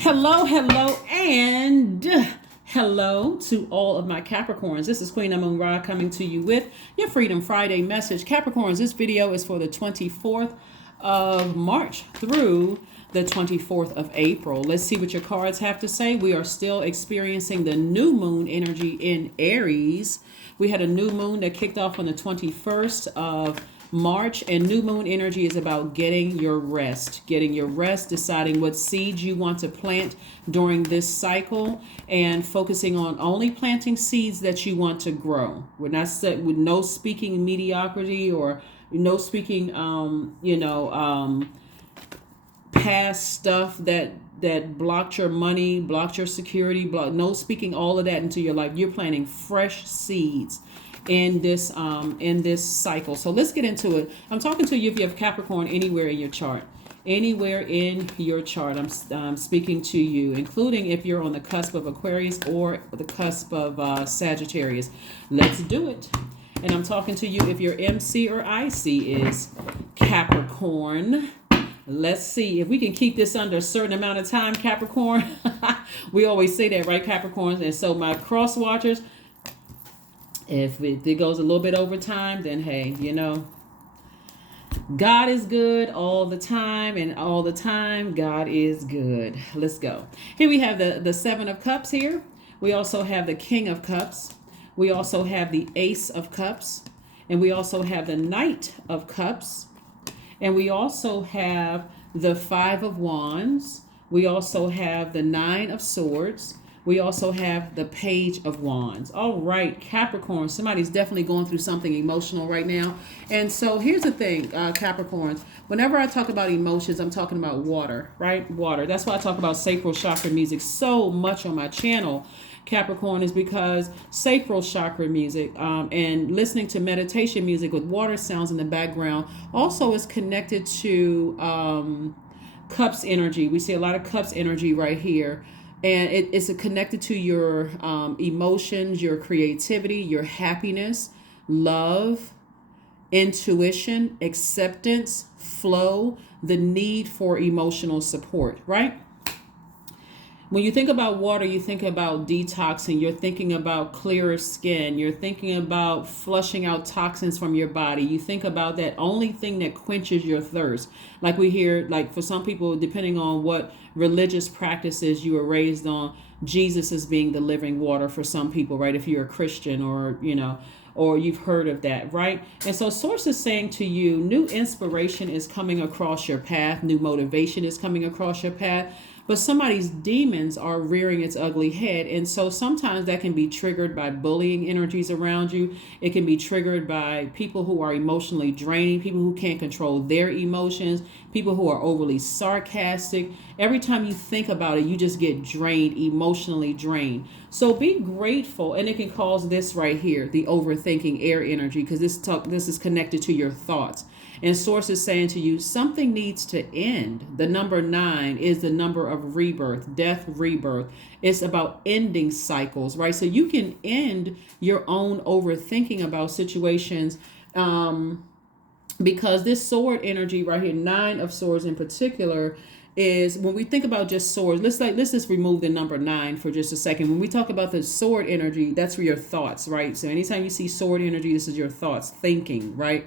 Hello, hello, and hello to all of my Capricorns. This is Queen Amun Ra coming to you with your Freedom Friday message. Capricorns, this video is for the 24th of March through the 24th of April. Let's see what your cards have to say. We are still experiencing the new moon energy in Aries. We had a new moon that kicked off on the 21st of March, and new moon energy is about getting your rest, deciding what seeds you want to plant during this cycle, and focusing on only planting seeds that you want to grow. We're not set with no speaking mediocrity or no speaking, past stuff that blocked your money, blocked your security, no speaking all of that into your life. You're planting fresh seeds in this cycle. So let's get into it. I'm talking to you if you have Capricorn anywhere in your chart. Anywhere in your chart, I'm speaking to you, including if you're on the cusp of Aquarius or the cusp of Sagittarius. Let's do it. And I'm talking to you if your MC or IC is Capricorn. Let's see if we can keep this under a certain amount of time, Capricorn. We always say that, right, Capricorns? And so my cross watchers, if it goes a little bit over time, then hey, God is good all the time, and all the time God is good. Let's go. Here we have the Seven of Cups here. We also have the King of Cups. We also have the Ace of Cups. And we also have the Knight of Cups. And we also have the Five of Wands. We also have the Nine of Swords. We also have the Page of Wands. All right, Capricorn, somebody's definitely going through something emotional right now. And so here's the thing, Capricorns. Whenever I talk about emotions, I'm talking about water, right? Water. That's why I talk about sacral chakra music so much on my channel, Capricorn, is because sacral chakra music and listening to meditation music with water sounds in the background also is connected to cups energy. We see a lot of cups energy right here. And it's connected to your emotions, your creativity, your happiness, love, intuition, acceptance, flow, the need for emotional support, right? When you think about water, you think about detoxing. You're thinking about clearer skin. You're thinking about flushing out toxins from your body. You think about that only thing that quenches your thirst. Like we hear, like for some people, depending on what religious practices you were raised on, Jesus is being the living water for some people, right? If you're a Christian or you've heard of that, right? And so Source is saying to you, new inspiration is coming across your path. New motivation is coming across your path. But somebody's demons are rearing its ugly head. And so sometimes that can be triggered by bullying energies around you. It can be triggered by people who are emotionally draining, people who can't control their emotions, people who are overly sarcastic. Every time you think about it, you just get drained, emotionally drained. So be grateful. And it can cause this right here, the overthinking air energy, because this is connected to your thoughts. And Source is saying to you, something needs to end. The number 9 is the number of rebirth, death, rebirth. It's about ending cycles, right? So you can end your own overthinking about situations because this sword energy right here, 9 of Swords in particular, is when we think about just swords, let's just remove the number 9 for just a second. When we talk about the sword energy, that's for your thoughts, right? So anytime you see sword energy, this is your thoughts, thinking, right?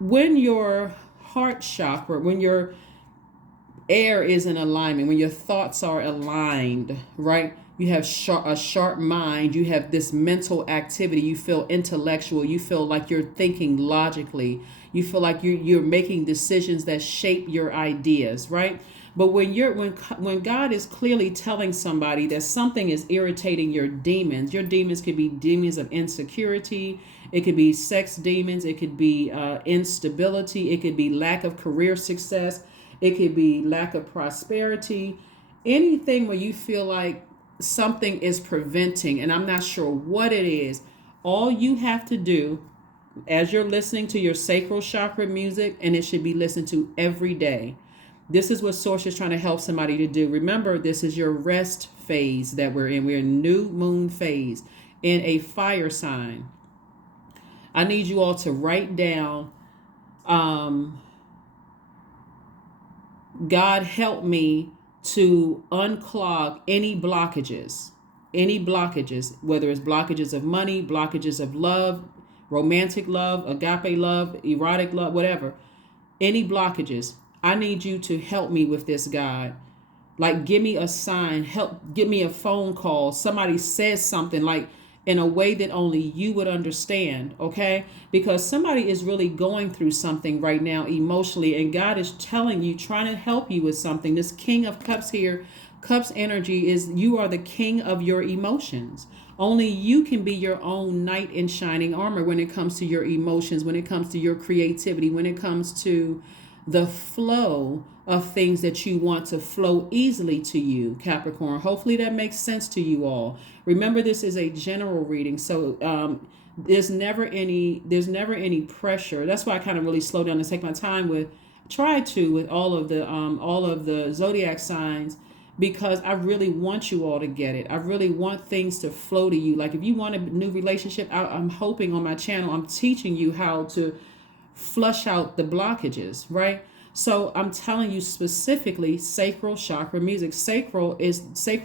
When your heart chakra, when your air is in alignment, when your thoughts are aligned, right? You have a sharp mind. You have this mental activity. You feel intellectual. You feel like you're thinking logically. You feel like you're making decisions that shape your ideas, right? But when God is clearly telling somebody that something is irritating your demons could be demons of insecurity. It could be sex demons. It could be instability. It could be lack of career success. It could be lack of prosperity. Anything where you feel like something is preventing, and I'm not sure what it is, all you have to do as you're listening to your sacral chakra music, and it should be listened to every day. This is what Source is trying to help somebody to do. Remember, this is your rest phase that we're in. We're in new moon phase in a fire sign. I need you all to write down God help me to unclog any blockages, whether it's blockages of money, blockages of love, romantic love, agape love, erotic love, whatever, any blockages. I need you to help me with this, God. Like, give me a sign, help, give me a phone call. Somebody says something like in a way that only you would understand, okay? Because somebody is really going through something right now emotionally, and God is telling you, trying to help you with something. This King of Cups here, Cups energy is you are the king of your emotions. Only you can be your own knight in shining armor when it comes to your emotions, when it comes to your creativity, when it comes to the flow of things that you want to flow easily to you, Capricorn. Hopefully that makes sense to you all. Remember, this is a general reading, so there's never any pressure. That's why I kind of really slow down and take my time with all of the zodiac signs, because I really want you all to get it. I really want things to flow to you. Like, if you want a new relationship, I'm hoping on my channel I'm teaching you how to flush out the blockages, right? So I'm telling you specifically sacral chakra music. Sacral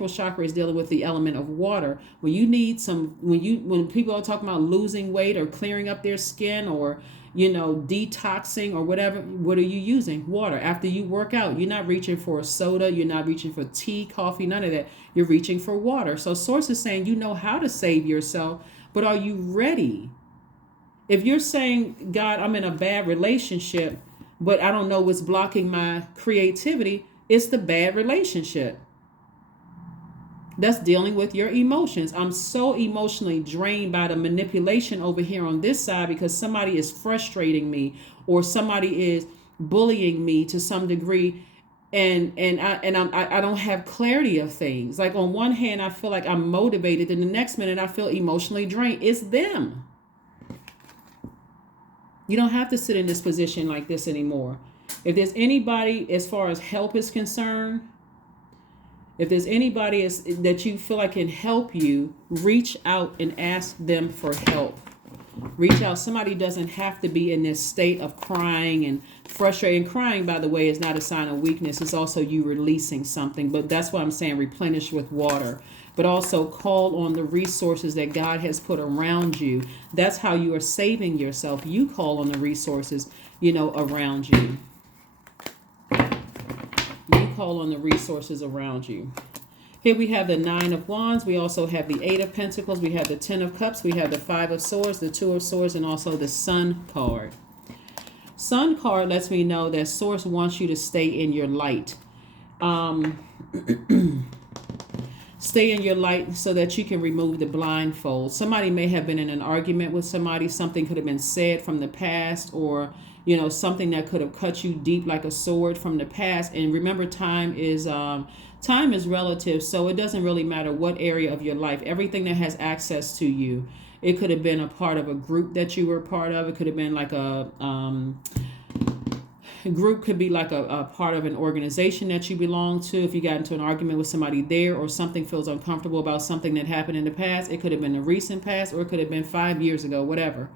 chakra is dealing with the element of water. When people are talking about losing weight or clearing up their skin or detoxing or whatever, what are you using? Water. After you work out, you're not reaching for a soda, you're not reaching for tea, coffee, none of that. You're reaching for water. So Source is saying you know how to save yourself, but are you ready? If you're saying, God, I'm in a bad relationship, but I don't know what's blocking my creativity, it's the bad relationship. That's dealing with your emotions. I'm so emotionally drained by the manipulation over here on this side because somebody is frustrating me or somebody is bullying me to some degree, and I don't have clarity of things. Like, on one hand, I feel like I'm motivated, and the next minute I feel emotionally drained. It's them. You don't have to sit in this position like this anymore. If there's anybody, as far as help is concerned, if there's anybody that you feel like can help you, reach out and ask them for help. Reach out. Somebody doesn't have to be in this state of crying and frustrating. Crying, by the way, is not a sign of weakness. It's also you releasing something. But that's why I'm saying replenish with water. But also call on the resources that God has put around you. That's how you are saving yourself. You call on the resources, around you. You call on the resources around you. Here we have the 9 of Wands. We also have the 8 of Pentacles. We have the 10 of Cups. We have the 5 of Swords, the 2 of Swords, and also the Sun card. Sun card lets me know that Source wants you to stay in your light. Stay in your light so that you can remove the blindfold. Somebody may have been in an argument with somebody. Something could have been said from the past, or something that could have cut you deep like a sword from the past. And remember, time is relative, so it doesn't really matter what area of your life. Everything that has access to you. It could have been a part of a group that you were a part of. It could have been like a group, could be like a part of an organization that you belong to. If you got into an argument with somebody there, or something feels uncomfortable about something that happened in the past, it could have been the recent past, or it could have been 5 years ago, whatever.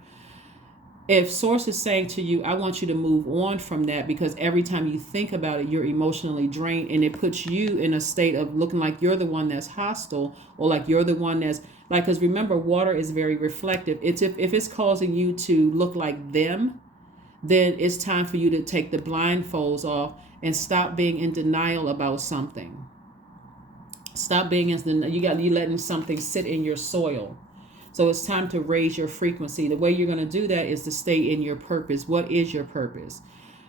If Source is saying to you, I want you to move on from that, because every time you think about it, you're emotionally drained, and it puts you in a state of looking like you're the one that's hostile, or like you're the one that's like, because remember, water is very reflective. It's if it's causing you to look like them, then it's time for you to take the blindfolds off and stop being in denial about something. Stop being you letting something sit in your soil. So it's time to raise your frequency. The way you're going to do that is to stay in your purpose. What is your purpose?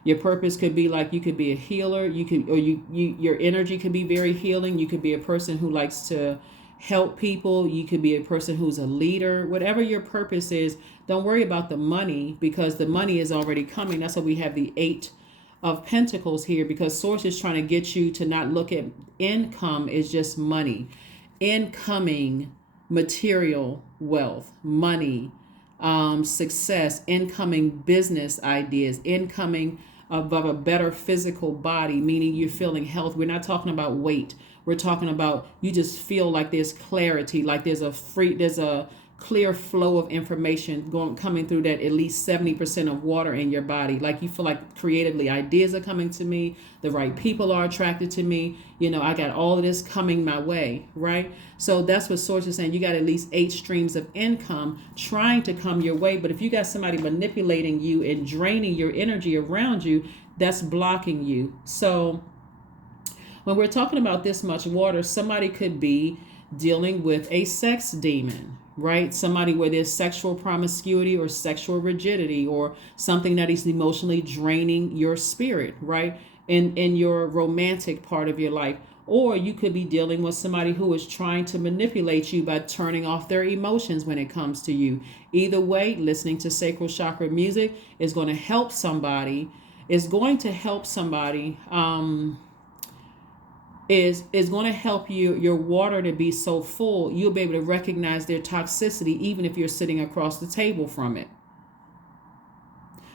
Your purpose could be like, you could be a healer. Your energy could be very healing. You could be a person who likes to help people. You could be a person who's a leader. Whatever your purpose is, don't worry about the money, because the money is already coming. That's why we have the 8 of Pentacles here, because Source is trying to get you to not look at income as just money. Incoming material wealth, money, success, incoming business ideas, incoming of a better physical body, meaning you're feeling health. We're not talking about weight. We're talking about you just feel like there's clarity, like there's a clear flow of information coming through that at least 70% of water in your body. Like you feel like creatively ideas are coming to me, the right people are attracted to me, I got all of this coming my way, right? So that's what Source is saying. You got at least 8 streams of income trying to come your way. But if you got somebody manipulating you and draining your energy around you, that's blocking you. So when we're talking about this much water, somebody could be dealing with a sex demon, right? Somebody where there's sexual promiscuity or sexual rigidity or something that is emotionally draining your spirit, right? In your romantic part of your life. Or you could be dealing with somebody who is trying to manipulate you by turning off their emotions when it comes to you. Either way, listening to sacral chakra music is going to help somebody, is going to help you, your water to be so full, you'll be able to recognize their toxicity even if you're sitting across the table from it.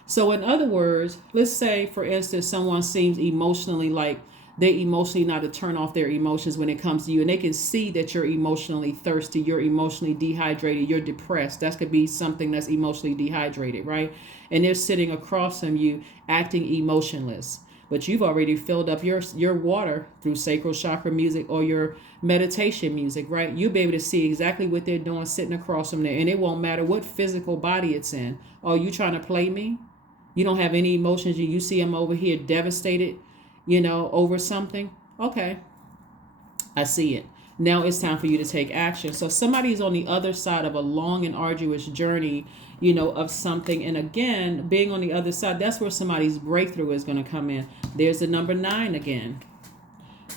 So in other words, let's say, for instance, someone seems emotionally like they emotionally not to turn off their emotions when it comes to you, and they can see that you're emotionally thirsty, you're emotionally dehydrated, you're depressed. That could be something that's emotionally dehydrated, right? And they're sitting across from you acting emotionless. But you've already filled up your water through sacral chakra music or your meditation music, right? You'll be able to see exactly what they're doing sitting across from there. And it won't matter what physical body it's in. Oh, you trying to play me? You don't have any emotions. You see them over here devastated, over something. Okay, I see it. Now it's time for you to take action. So somebody's on the other side of a long and arduous journey, of something. And again, being on the other side, that's where somebody's breakthrough is going to come in. There's the number 9 again.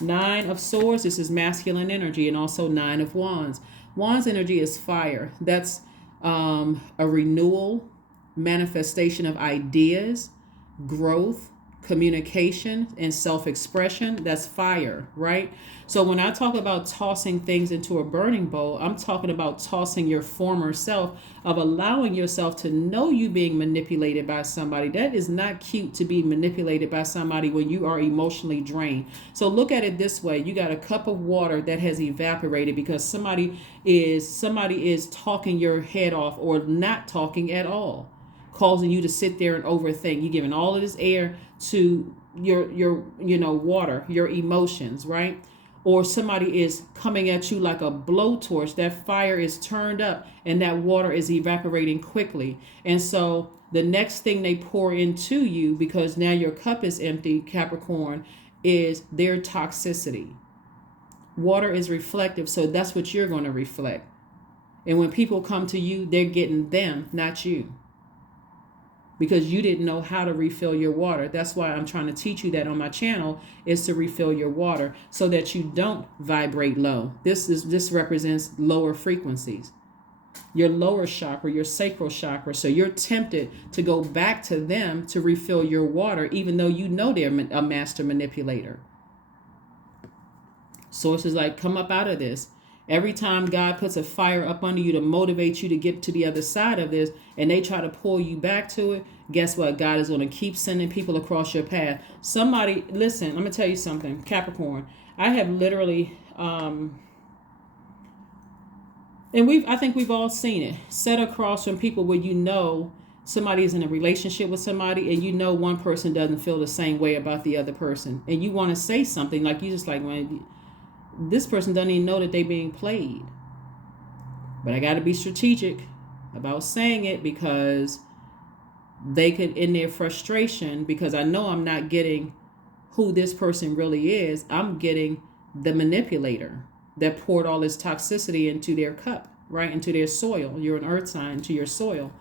9 of Swords, this is masculine energy, and also 9 of Wands. Wands energy is fire. That's a renewal, manifestation of ideas, growth, communication, and self-expression. That's fire, right? So when I talk about tossing things into a burning bowl, I'm talking about tossing your former self, of allowing yourself to know you being manipulated by somebody. That is not cute, to be manipulated by somebody when you are emotionally drained. So look at it this way. You got a cup of water that has evaporated because somebody is talking your head off or not talking at all, causing you to sit there and overthink. You're giving all of this air to your water, your emotions, right? Or somebody is coming at you like a blowtorch. That fire is turned up and that water is evaporating quickly. And so the next thing they pour into you, because now your cup is empty, Capricorn, is their toxicity. Water is reflective, so that's what you're going to reflect. And when people come to you, they're getting them, not you, because you didn't know how to refill your water. That's why I'm trying to teach you that on my channel, is to refill your water so that you don't vibrate low. This represents lower frequencies, your lower chakra, your sacral chakra. So you're tempted to go back to them to refill your water, even though you know they're a master manipulator. Sources like, come up out of this. Every time God puts a fire up under you to motivate you to get to the other side of this, and they try to pull you back to it, guess what? God is going to keep sending people across your path. Somebody, listen, I'm going to tell you something, Capricorn. I have literally, and I think we've all seen it, sat across from people where somebody is in a relationship with somebody, and one person doesn't feel the same way about the other person, and you want to say something like, you just like, man, this person doesn't even know that they're being played. But I got to be strategic about saying it, because they could, in their frustration, because I know I'm not getting who this person really is, I'm getting the manipulator that poured all this toxicity into their cup, right? Into their soil. You're an earth sign, into your soil.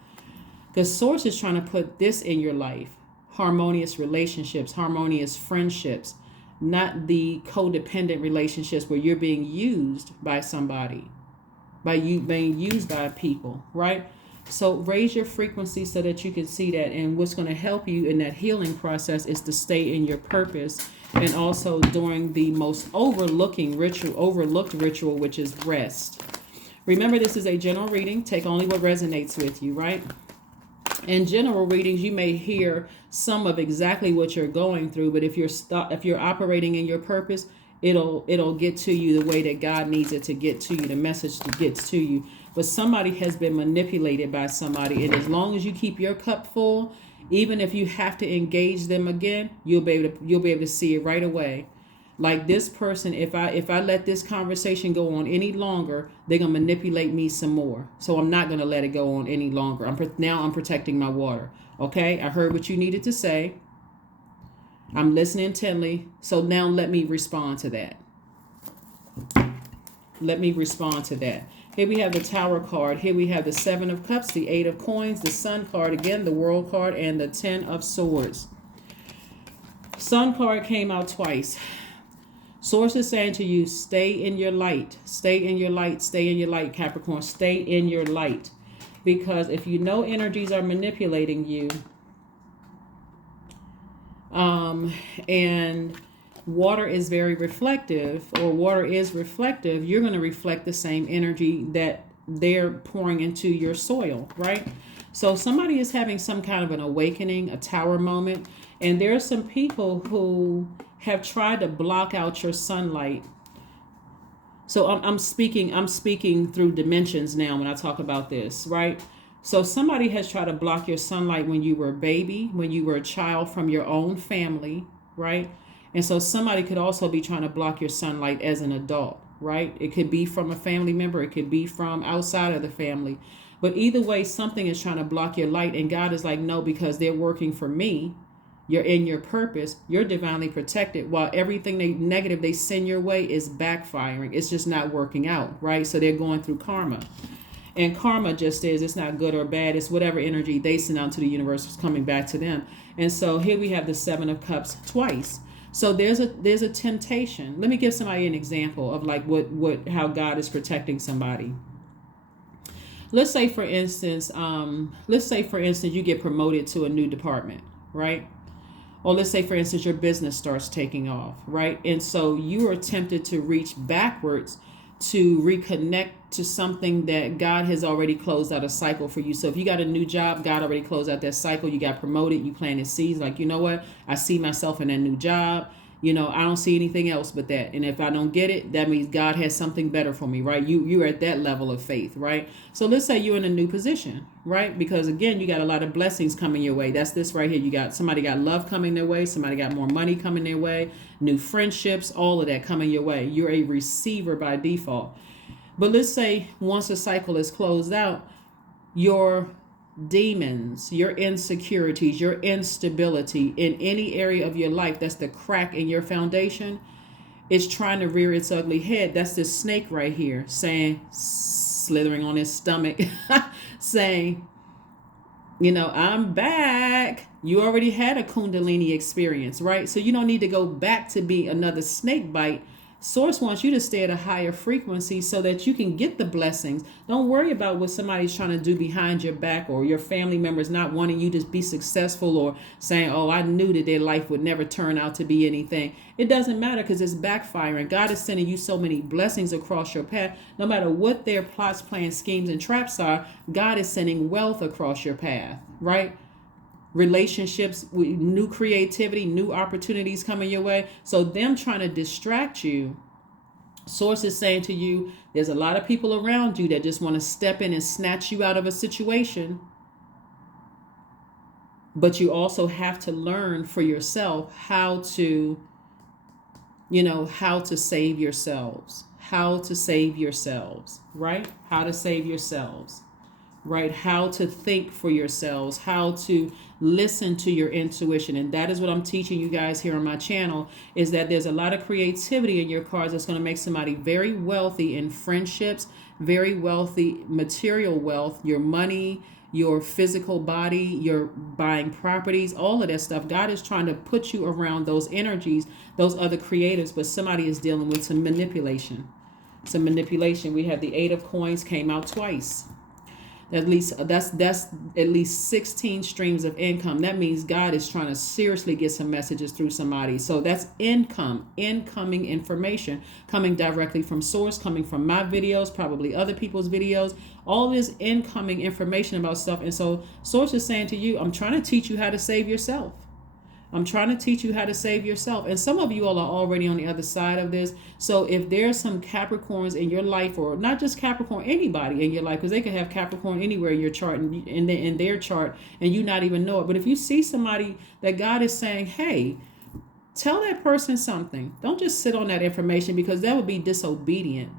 Because Source is trying to put this in your life: harmonious relationships, harmonious friendships, not the codependent relationships where you're being used by somebody, by you being used by people, right? So raise your frequency so that you can see that. And what's going to help you in that healing process is to stay in your purpose, and also during the most overlooked ritual, which is rest. Remember, this is a general reading. Take only what resonates with you, right? In general readings, you may hear some of exactly what you're going through, but if you're operating in your purpose, it'll get to you the way that God needs it to get to you, the message that gets to you. but somebody has been manipulated by somebody. And as long as you keep your cup full, even if you have to engage them again, you'll be able to see it right away. Like this person, if I let this conversation go on any longer, they're gonna manipulate me some more. So I'm not gonna let it go on any longer. I'm protecting my water. Okay, I heard what you needed to say. I'm listening intently. So now let me respond to that. Let me respond to that. Here we have the Tower card. Here we have the Seven of Cups, the Eight of Coins, the Sun card again, the World card, and the Ten of Swords. Sun card came out twice. Source is saying to you, stay in your light. Stay in your light. Stay in your light, Capricorn. Stay in your light. Because if you know energies are manipulating you, and water is very reflective, or water is reflective, you're going to reflect the same energy that they're pouring into your soil, right? So somebody is having some kind of an awakening, a tower moment, and there are some people who have tried to block out your sunlight. So I'm speaking through dimensions now when I talk about this, right? So somebody has tried to block your sunlight when you were a baby, when you were a child from your own family, right? And so somebody could also be trying to block your sunlight as an adult, right? It could be from a family member. It could be from outside of the family. But either way, something is trying to block your light. And God is like, no, because they're working for me. You're in your purpose. You're divinely protected, while everything negative they send your way is backfiring. It's just not working out, right? So they're going through karma. And karma just is, it's not good or bad. It's whatever energy they send out to the universe is coming back to them. And so here we have the Seven of Cups twice. So there's a temptation. Let me give somebody an example of like how God is protecting somebody. Let's say for instance, you get promoted to a new department, right? Or let's say, for instance, your business starts taking off, right? And so you are tempted to reach backwards to reconnect to something that God has already closed out a cycle for you. So if you got a new job, God already closed out that cycle. You got promoted, you planted seeds. Like, you know what? I see myself in that new job. You know, I don't see anything else but that. And if I don't get it, that means God has something better for me, right? You're at that level of faith, right? So let's say you're in a new position, right? Because again, you got a lot of blessings coming your way. That's this right here. Somebody got love coming their way. Somebody got more money coming their way. New friendships, all of that coming your way. You're a receiver by default. But let's say once the cycle is closed out, your demons, your insecurities, your instability in any area of your life, that's the crack in your foundation, is trying to rear its ugly head. That's this snake right here saying, slithering on his stomach, saying, you know, I'm back. You already had a Kundalini experience, right? So you don't need to go back to be another snake bite. Source wants you to stay at a higher frequency so that you can get the blessings. Don't worry about what somebody's trying to do behind your back, or your family members not wanting you to be successful, or saying, oh, I knew that their life would never turn out to be anything. It doesn't matter, because it's backfiring. God is sending you so many blessings across your path. No matter what their plots, plans, schemes, and traps are, God is sending wealth across your path, right? Relationships, new creativity, new opportunities coming your way. So them trying to distract you, Source is saying to you, there's a lot of people around you that just want to step in and snatch you out of a situation. But you also have to learn for yourself how to save yourselves, right? How to save yourselves. Right? How to think for yourselves, how to listen to your intuition. And that is what I'm teaching you guys here on my channel, is that there's a lot of creativity in your cards that's going to make somebody very wealthy in friendships, very wealthy material wealth, your money, your physical body, your buying properties, all of that stuff. God is trying to put you around those energies, those other creatives, but somebody is dealing with some manipulation. We have the Eight of Coins came out twice. That's at least 16 streams of income. That means God is trying to seriously get some messages through somebody. So that's incoming information coming directly from Source, coming from my videos, probably other people's videos. All this incoming information about stuff. And so Source is saying to you, I'm trying to teach you how to save yourself. I'm trying to teach you how to save yourself. And some of you all are already on the other side of this. So if there's some Capricorns in your life, or not just Capricorn, anybody in your life, because they could have Capricorn anywhere in your chart and in their chart, and you not even know it. But if you see somebody that God is saying, hey, tell that person something. Don't just sit on that information, because that would be disobedient.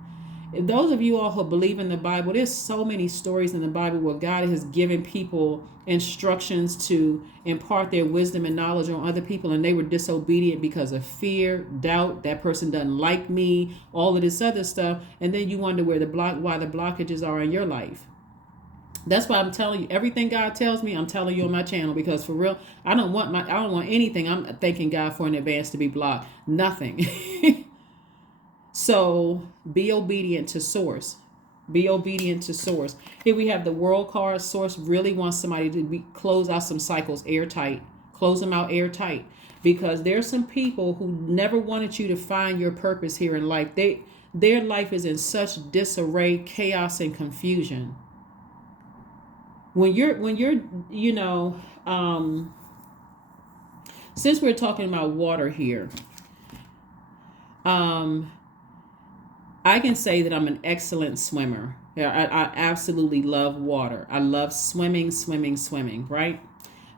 Those of you all who believe in the Bible, there's so many stories in the Bible where God has given people instructions to impart their wisdom and knowledge on other people, and they were disobedient because of fear, doubt, that person doesn't like me, all of this other stuff, and then you wonder why the blockages are in your life. That's why I'm telling you everything God tells me. I'm telling you on my channel, because for real, I don't want anything I'm thanking God for in advance to be blocked. Nothing. So be obedient to source. Be obedient to source. Here we have the World card. Source really wants somebody to close out some cycles airtight. Close them out airtight, because there's some people who never wanted you to find your purpose here in life. Their life is in such disarray, chaos, and confusion. When you're since we're talking about water here, I can say that I'm an excellent swimmer. I absolutely love water. I love swimming, right?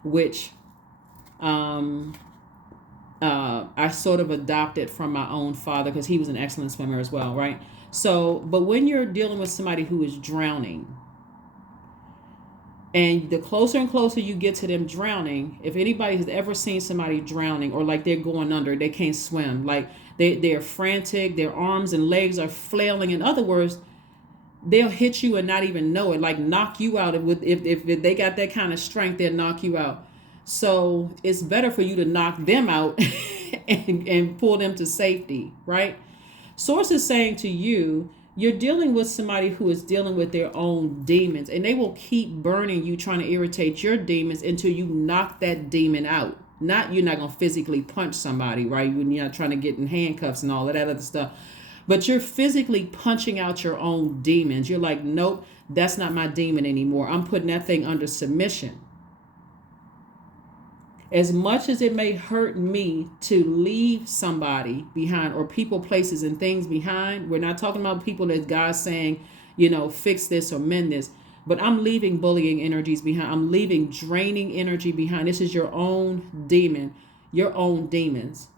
Which I sort of adopted from my own father, because he was an excellent swimmer as well, right? So, but when you're dealing with somebody who is drowning, and the closer and closer you get to them drowning, if anybody has ever seen somebody drowning, or like they're going under, they can't swim, like they're frantic, their arms and legs are flailing. In other words, they'll hit you and not even know it, like knock you out. If they got that kind of strength, they'll knock you out. So it's better for you to knock them out and pull them to safety, right? Source is saying to you, you're dealing with somebody who is dealing with their own demons, and they will keep burning you, trying to irritate your demons until you knock that demon out. You're not going to physically punch somebody, right? You're not trying to get in handcuffs and all of that other stuff. But you're physically punching out your own demons. You're like, nope, that's not my demon anymore. I'm putting that thing under submission. As much as it may hurt me to leave somebody behind, or people, places, and things behind, we're not talking about people that God's saying, fix this or mend this. But I'm leaving bullying energies behind. I'm leaving draining energy behind. This is your own demon, your own demons.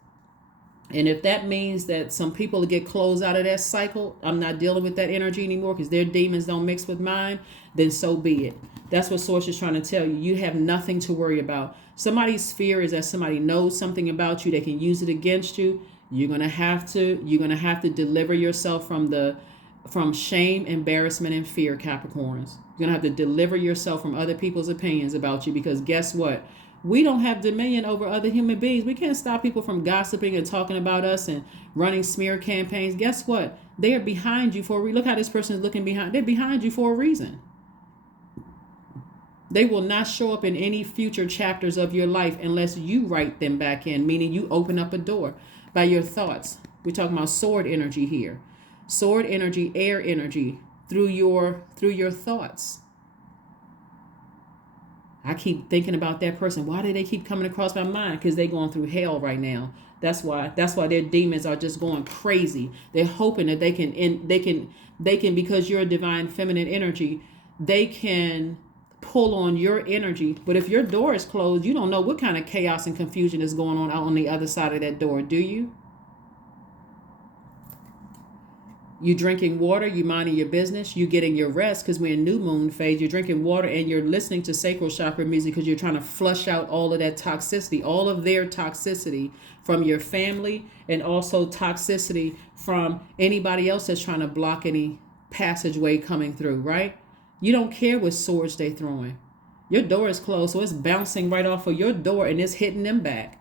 And if that means that some people get closed out of that cycle, I'm not dealing with that energy anymore because their demons don't mix with mine, then so be it. That's what Source is trying to tell you. You have nothing to worry about. Somebody's fear is that somebody knows something about you. They can use it against you. You're gonna have to deliver yourself from shame, embarrassment, and fear, Capricorns. You're gonna have to deliver yourself from other people's opinions about you, because guess what? We don't have dominion over other human beings. We can't stop people from gossiping and talking about us and running smear campaigns. Guess what? They are behind you for a reason. Look how this person is looking behind. They're behind you for a reason. They will not show up in any future chapters of your life unless you write them back in, meaning you open up a door by your thoughts. We're talking about sword energy here. Sword energy, air energy, through your thoughts. I keep thinking about that person. Why do they keep coming across my mind? Because they're going through hell right now. That's why their demons are just going crazy. They're hoping that they can, because you're a divine feminine energy, they can pull on your energy. But if your door is closed, you don't know what kind of chaos and confusion is going on out on the other side of that door, do you? You drinking water, you minding your business, you getting your rest because we're in new moon phase. You're drinking water and you're listening to sacral chakra music because you're trying to flush out all of that toxicity, all of their toxicity from your family, and also toxicity from anybody else that's trying to block any passageway coming through, right? You don't care what swords they're throwing. Your door is closed, so it's bouncing right off of your door and it's hitting them back.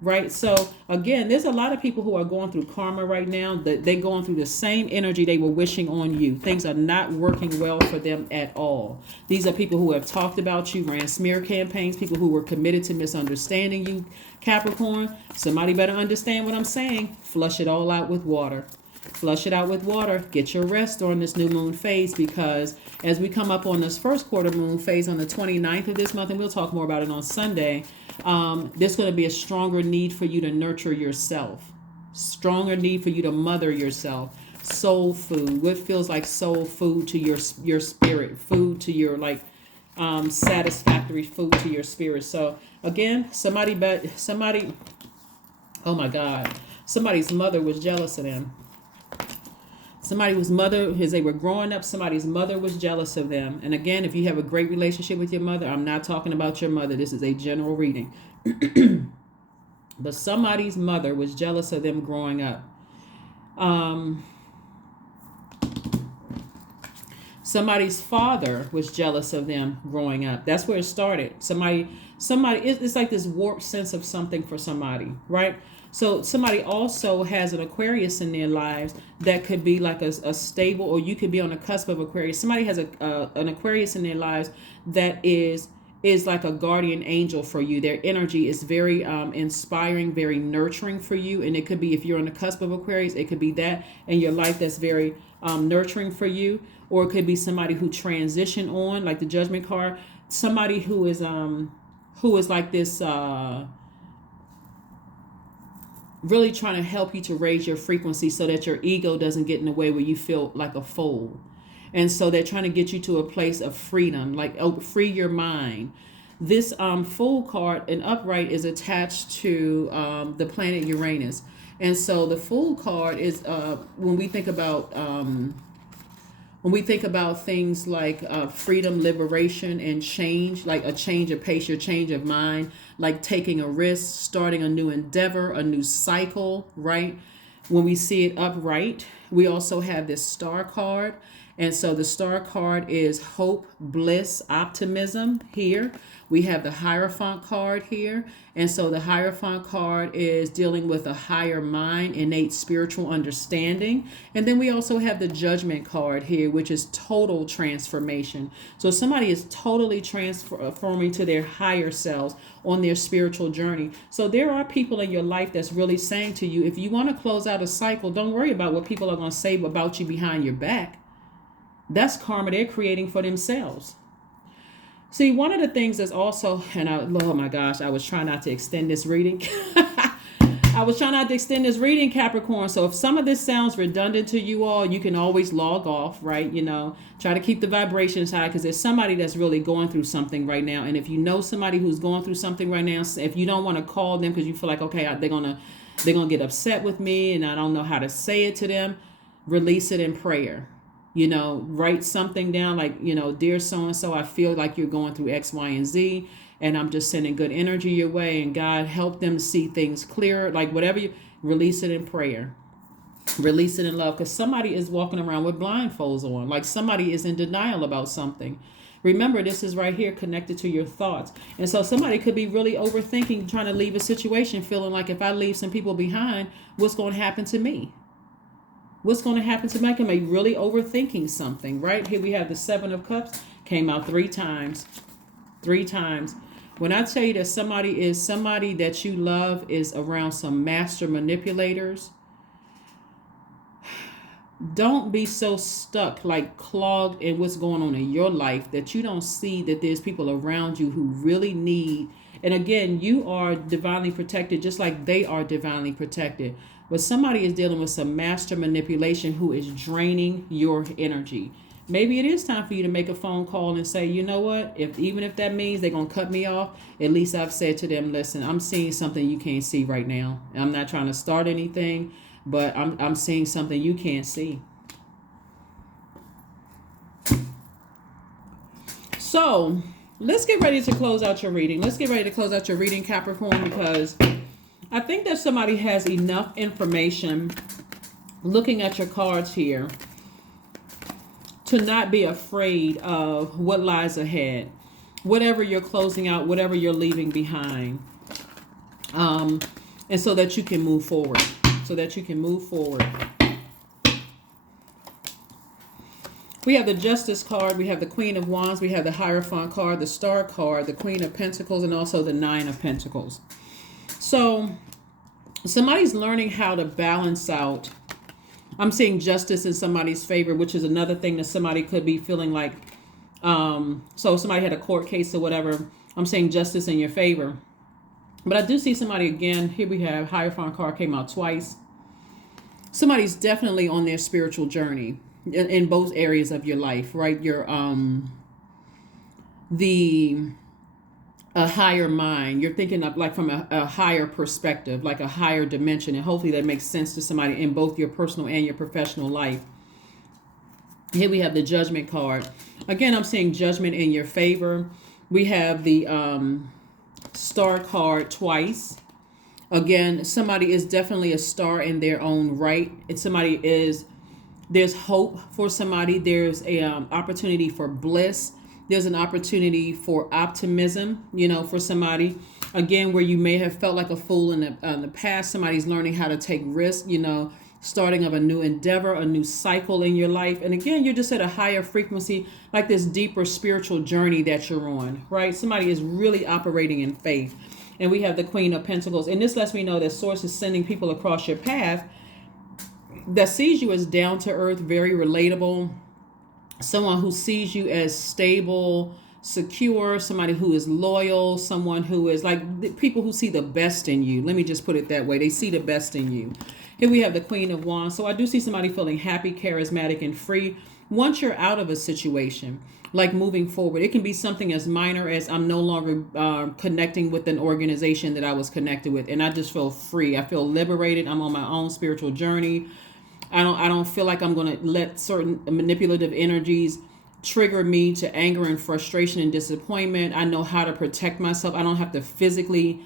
Right. So again, there's a lot of people who are going through karma right now. They're going through the same energy they were wishing on you. Things are not working well for them at all. These are people who have talked about you, ran smear campaigns, people who were committed to misunderstanding you, Capricorn. Somebody better understand what I'm saying. Flush it all out with water. Flush it out with water. Get your rest during this new moon phase, because as we come up on this first quarter moon phase on the 29th of this month, and we'll talk more about it on Sunday, There's going to be a stronger need for you to nurture yourself, stronger need for you to mother yourself. Soul food, what feels like soul food to your spirit, food to your like satisfactory food to your spirit. So again, somebody, oh my God, somebody's mother was jealous of them. Somebody's mother, as they were growing up, somebody's mother was jealous of them. And again, if you have a great relationship with your mother, I'm not talking about your mother. This is a general reading. But somebody's mother was jealous of them growing up. Somebody's father was jealous of them growing up. That's where it started. Somebody, it's like this warped sense of something for somebody, right? So somebody also has an Aquarius in their lives that could be like a stable, or you could be on the cusp of Aquarius. Somebody has an Aquarius in their lives that is like a guardian angel for you. Their energy is very inspiring, very nurturing for you. And it could be, if you're on the cusp of Aquarius, it could be that in your life that's very nurturing for you. Or it could be somebody who transitioned on, like the Judgment card. Somebody who is like this, really trying to help you to raise your frequency so that your ego doesn't get in the way where you feel like a fool. And so they're trying to get you to a place of freedom, like free your mind. This Fool card in upright is attached to the planet Uranus. And so the Fool card is when we think about things like freedom, liberation, and change, like a change of pace, your change of mind, like taking a risk, starting a new endeavor, a new cycle, right? When we see it upright, we also have this Star card. And so the Star card is hope, bliss, optimism here. We have the Hierophant card here. And so the Hierophant card is dealing with a higher mind, innate spiritual understanding. And then we also have the Judgment card here, which is total transformation. So somebody is totally transforming to their higher selves on their spiritual journey. So there are people in your life that's really saying to you, if you want to close out a cycle, don't worry about what people are going to say about you behind your back. That's karma they're creating for themselves. See, one of the things that's also, and oh my gosh, I was trying not to extend this reading. Capricorn. So if some of this sounds redundant to you all, you can always log off, right? Try to keep the vibrations high, because there's somebody that's really going through something right now. And if you know somebody who's going through something right now, if you don't want to call them because you feel like, okay, they're gonna get upset with me and I don't know how to say it to them, release it in prayer. Write something down like, dear so-and-so, I feel like you're going through X, Y, and Z, and I'm just sending good energy your way, and God help them see things clearer. Like whatever you release it in prayer, release it in love, because somebody is walking around with blindfolds on, like somebody is in denial about something. Remember, this is right here connected to your thoughts. And so somebody could be really overthinking, trying to leave a situation, feeling like if I leave some people behind, what's going to happen to me? What's going to happen to Mike? Am I really overthinking something, right? Here we have the Seven of Cups, came out 3 times. 3 times. When I tell you that somebody that you love is around some master manipulators, don't be so stuck, like clogged in what's going on in your life, that you don't see that there's people around you who really need. And again, you are divinely protected, just like they are divinely protected. But somebody is dealing with some master manipulation who is draining your energy. Maybe it is time for you to make a phone call and say, you know what, even if that means they're going to cut me off, at least I've said to them, listen, I'm seeing something you can't see right now. I'm not trying to start anything, but I'm seeing something you can't see. So let's get ready to close out your reading. Capricorn, because I think that somebody has enough information looking at your cards here to not be afraid of what lies ahead, whatever you're closing out, whatever you're leaving behind, and so that you can move forward. We have the Justice card, we have the Queen of Wands, we have the Hierophant card, the Star card, the Queen of Pentacles, and also the Nine of Pentacles. So somebody's learning how to balance out. I'm seeing justice in somebody's favor, which is another thing that somebody could be feeling like. So somebody had a court case or whatever. I'm saying justice in your favor. But I do see somebody again. Here we have Hierophant card came out twice. Somebody's definitely on their spiritual journey in both areas of your life, right? Your a higher mind. You're thinking of like from a higher perspective, like a higher dimension, and hopefully that makes sense to somebody in both your personal and your professional life. Here we have the Judgment card. Again, I'm seeing judgment in your favor. We have the Star card twice. Again, somebody is definitely a star in their own right. It's somebody is, there's hope for somebody. There's a opportunity for bliss. There's an opportunity for optimism, for somebody. Again, where you may have felt like a fool in the past, somebody's learning how to take risks, starting of a new endeavor, a new cycle in your life. And again, you're just at a higher frequency, like this deeper spiritual journey that you're on, right? Somebody is really operating in faith. And we have the Queen of Pentacles. And this lets me know that Source is sending people across your path that sees you as down to earth, very relatable, someone who sees you as stable, secure, somebody who is loyal, someone who is like people who see the best in you. Let me just put it that way. They see the best in you. Here we have the Queen of Wands. So I do see somebody feeling happy, charismatic, and free. Once you're out of a situation, like moving forward, it can be something as minor as I'm no longer connecting with an organization that I was connected with, and I just feel free. I feel liberated. I'm on my own spiritual journey. I don't feel like I'm going to let certain manipulative energies trigger me to anger and frustration and disappointment. I know how to protect myself. I don't have to physically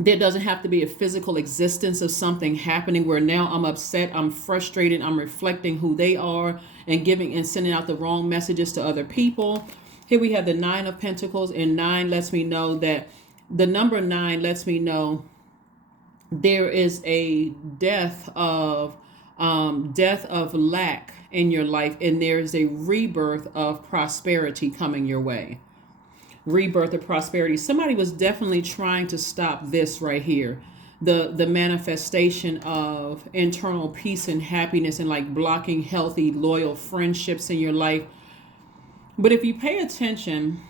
there doesn't have to be a physical existence of something happening where now I'm upset, I'm frustrated, I'm reflecting who they are and giving and sending out the wrong messages to other people. Here we have the Nine of Pentacles, and 9 lets me know that the number 9 lets me know there is a death of lack in your life, and there's a rebirth of prosperity coming your way. Rebirth of prosperity. Somebody was definitely trying to stop this right here. The manifestation of internal peace and happiness, and like blocking healthy, loyal friendships in your life. But if you pay attention,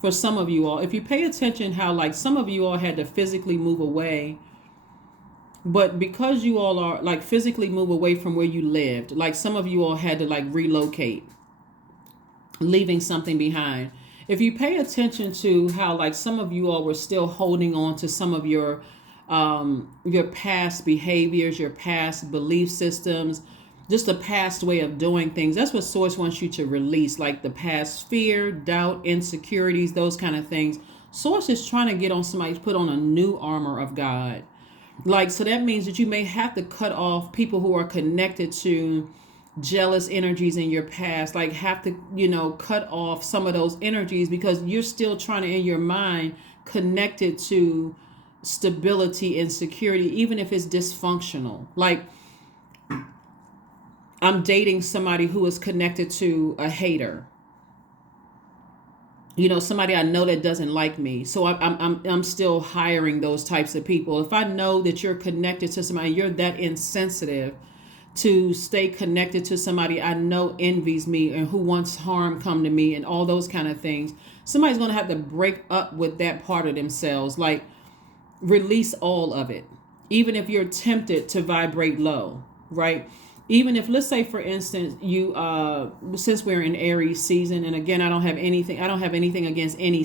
for some of you all, if you pay attention how like some of you all had to physically move away, but because you all are like physically move away from where you lived, like some of you all had to like relocate, leaving something behind. If you pay attention to how like some of you all were still holding on to some of your past behaviors, your past belief systems, just the past way of doing things, that's what Source wants you to release, like the past fear, doubt, insecurities, those kind of things. Source is trying to get on somebody to put on a new armor of God. Like, so that means that you may have to cut off people who are connected to jealous energies in your past, like have to, cut off some of those energies because you're still trying to, in your mind, connect it to stability and security, even if it's dysfunctional. Like, I'm dating somebody who is connected to a hater. Somebody I know that doesn't like me. So I'm still hiring those types of people. If I know that you're connected to somebody, you're that insensitive to stay connected to somebody I know envies me and who wants harm come to me and all those kind of things, somebody's going to have to break up with that part of themselves, like release all of it. Even if you're tempted to vibrate low, right? Even if, let's say, for instance, you, since we're in Aries season, and again, I don't have anything against any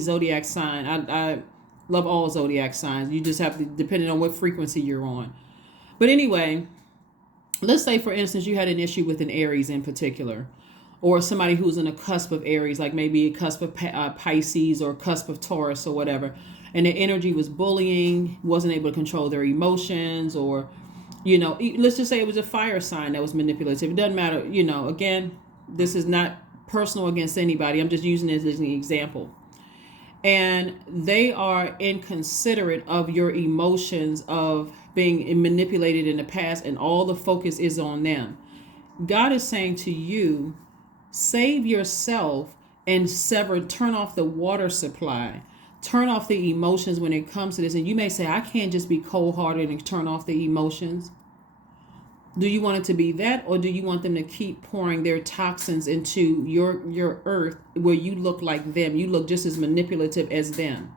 zodiac sign. I love all zodiac signs. You just have to, depending on what frequency you're on. But anyway, let's say, for instance, you had an issue with an Aries in particular, or somebody who's in a cusp of Aries, like maybe a cusp of Pisces or cusp of Taurus or whatever, and the energy was bullying, wasn't able to control their emotions, or let's just say it was a fire sign that was manipulative. It doesn't matter. Again, this is not personal against anybody. I'm just using this as an example. And they are inconsiderate of your emotions of being manipulated in the past, and all the focus is on them. God is saying to you, save yourself and turn off the water supply. Turn off the emotions when it comes to this. And you may say, I can't just be cold-hearted and turn off the emotions. Do you want it to be that, or do you want them to keep pouring their toxins into your earth where you look like them? You look just as manipulative as them.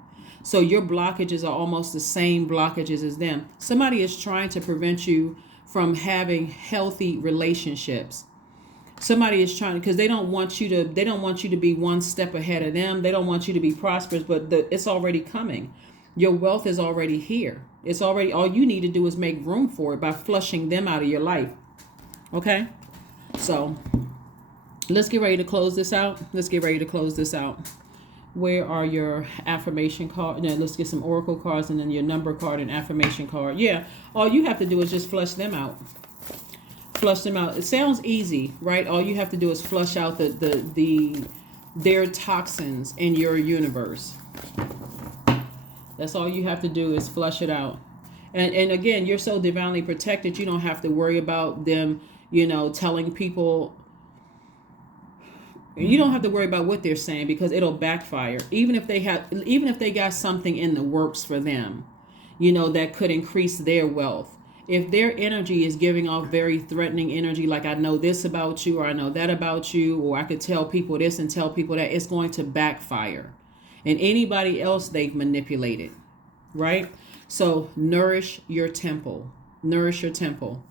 So your blockages are almost the same blockages as them. Somebody is trying to prevent you from having healthy relationships. Somebody is trying, because they don't want you to be one step ahead of them. They don't want you to be prosperous, but it's already coming. Your wealth is already here. It's already, all you need to do is make room for it by flushing them out of your life. Okay? So let's get ready to close this out. Where are your affirmation cards? Now, let's get some oracle cards and then your number card and affirmation card. Yeah, all you have to do is just flush them out. Flush them out. It sounds easy, right? All you have to do is flush out their toxins in your universe. That's all you have to do is flush it out. And again, you're so divinely protected, you don't have to worry about them, telling people. You don't have to worry about what they're saying, because it'll backfire. Even if they got something in the works for them, that could increase their wealth. If their energy is giving off very threatening energy, like I know this about you, or I know that about you, or I could tell people this and tell people that, it's going to backfire. And anybody else they've manipulated, right? So nourish your temple. Nourish your temple.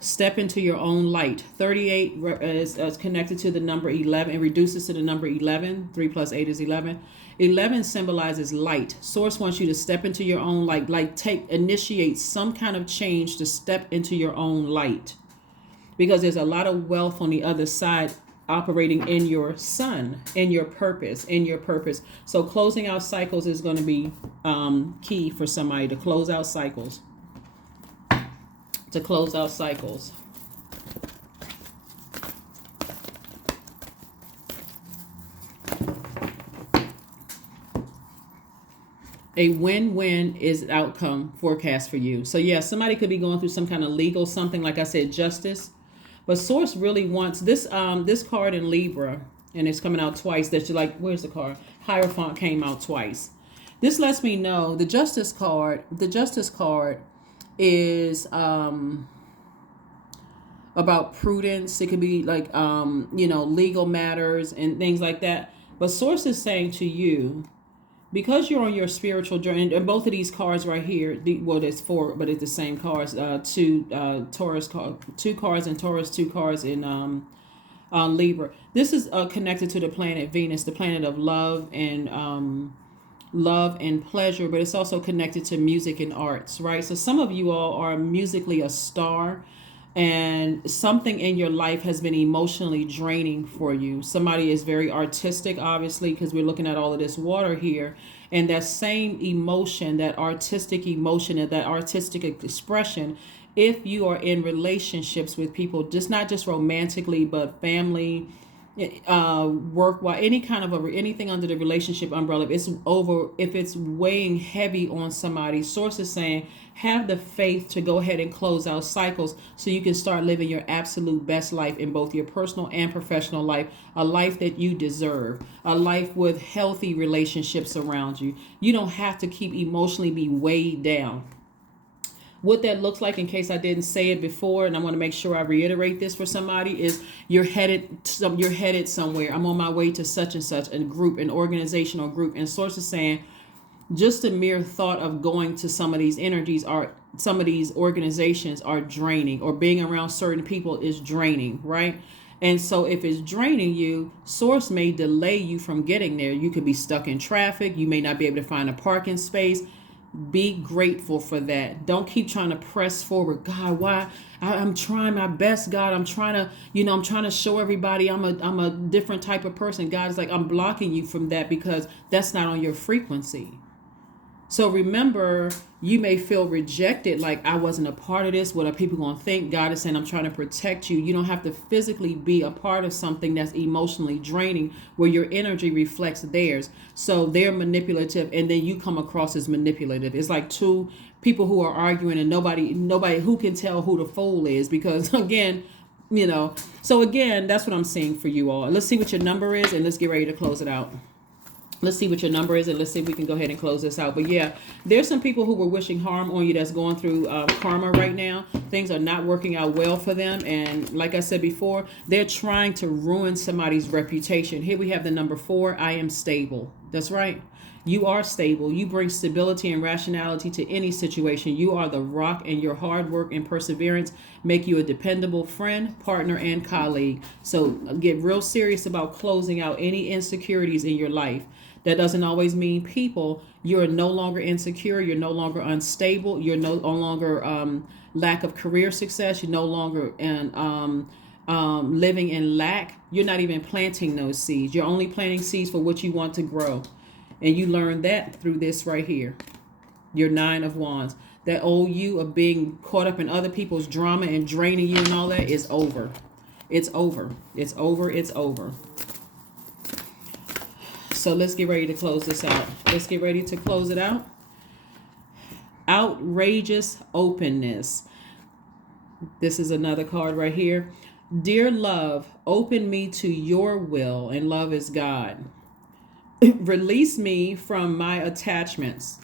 Step into your own light. 38 is connected to the number 11. It reduces to the number 11. 3 plus 8 is 11. 11 symbolizes light. Source wants you to step into your own light. Initiate some kind of change to step into your own light. Because there's a lot of wealth on the other side operating in your sun, in your purpose. So closing out cycles is going to be key for somebody to close out cycles. A win-win is outcome forecast for you. So yeah, somebody could be going through some kind of legal something, like I said, justice. But Source really wants this card in Libra, and it's coming out twice. That you're like, where's the card? Hierophant came out twice. This lets me know the Justice card is about prudence. It could be like legal matters and things like that. But Source is saying to you, because you're on your spiritual journey, and both of these cards right here, there's four, but it's the same cards. Two cards in Taurus, 2 cards in Libra. This is connected to the planet Venus, the planet of love and pleasure, but it's also connected to music and arts, right? So some of you all are musically a star, and something in your life has been emotionally draining for you. Somebody is very artistic, obviously, because we're looking at all of this water here. And that same emotion, that artistic emotion, and that artistic expression, if you are in relationships with people, not just romantically, but family, work, anything under the relationship umbrella, if it's weighing heavy on somebody, Source is saying, have the faith to go ahead and close out cycles so you can start living your absolute best life in both your personal and professional life, a life that you deserve, a life with healthy relationships around you. You don't have to keep emotionally be weighed down. What that looks like, in case I didn't say it before, and I want to make sure I reiterate this for somebody, is you're headed somewhere. I'm on my way to such and such a group, an organizational group. And Source is saying, just the mere thought of going to some of these organizations are draining, or being around certain people is draining, right? And so if it's draining you, Source may delay you from getting there. You could be stuck in traffic. You may not be able to find a parking space. Be grateful for that. Don't keep trying to press forward. God, why? I'm trying my best, God. I'm trying to show everybody I'm a different type of person. God is like, I'm blocking you from that because that's not on your frequency. So remember, you may feel rejected, like I wasn't a part of this. What are people going to think? God is saying, I'm trying to protect you. You don't have to physically be a part of something that's emotionally draining, where your energy reflects theirs. So they're manipulative, and then you come across as manipulative. It's like two people who are arguing, and nobody who can tell who the fool is, because again, so again, that's what I'm seeing for you all. Let's see what your number is, and let's get ready to close it out. Let's see what your number is, and let's see if we can go ahead and close this out. But yeah, there's some people who were wishing harm on you that's going through karma right now. Things are not working out well for them. And like I said before, they're trying to ruin somebody's reputation. Here we have the number 4. I am stable. That's right. You are stable. You bring stability and rationality to any situation. You are the rock, and your hard work and perseverance make you a dependable friend, partner, and colleague. So get real serious about closing out any insecurities in your life. That doesn't always mean people. You're no longer insecure. You're no longer unstable. You're no longer lack of career success. You're no longer living in lack. You're not even planting those seeds. You're only planting seeds for what you want to grow. And you learn that through this right here. Your 9 of Wands. That old you of being caught up in other people's drama and draining you and all that is over. It's over. It's over. It's over. So let's get ready to close this out. Let's get ready to close it out. Outrageous openness. This is another card right here. Dear love, open me to your will, and love is God. Release me from my attachments.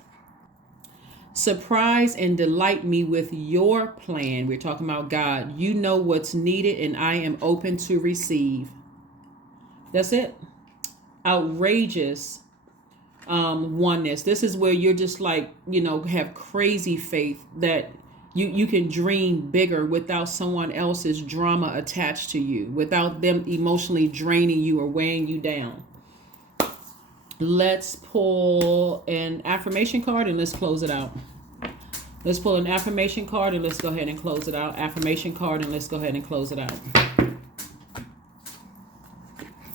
Surprise and delight me with your plan. We're talking about God. You know what's needed, and I am open to receive. That's it. Outrageous oneness. This is where you're just like, have crazy faith that you can dream bigger without someone else's drama attached to you, without them emotionally draining you or weighing you down. Let's pull an affirmation card and let's close it out. Let's pull an affirmation card and let's go ahead and close it out. Affirmation card and let's go ahead and close it out.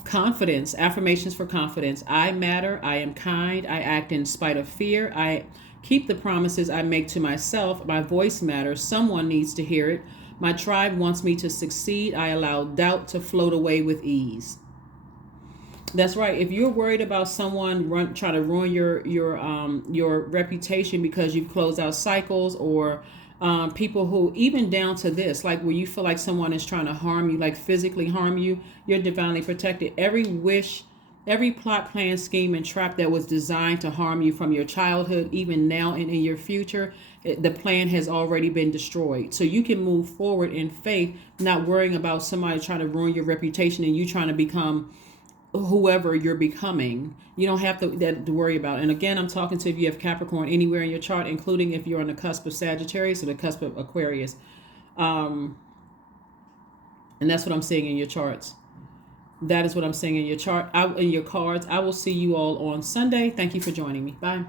Confidence. Affirmations for confidence. I matter. I am kind. I act in spite of fear. I keep the promises I make to myself. My voice matters. Someone needs to hear it. My tribe wants me to succeed. I allow doubt to float away with ease. That's right. If you're worried about someone trying to ruin your reputation because you've closed out cycles, or people who, even down to this, like where you feel like someone is trying to harm you, like physically harm you, you're divinely protected. Every wish, every plot, plan, scheme, and trap that was designed to harm you from your childhood, even now and in your future, the plan has already been destroyed. So you can move forward in faith, not worrying about somebody trying to ruin your reputation and you trying to become whoever you're becoming. You don't have to worry about. And again, I'm talking to if you have Capricorn anywhere in your chart, including if you're on the cusp of Sagittarius or the cusp of Aquarius. And that's what I'm seeing in your charts. That is what I'm seeing in your chart, in your cards. I will see you all on Sunday. Thank you for joining me. Bye.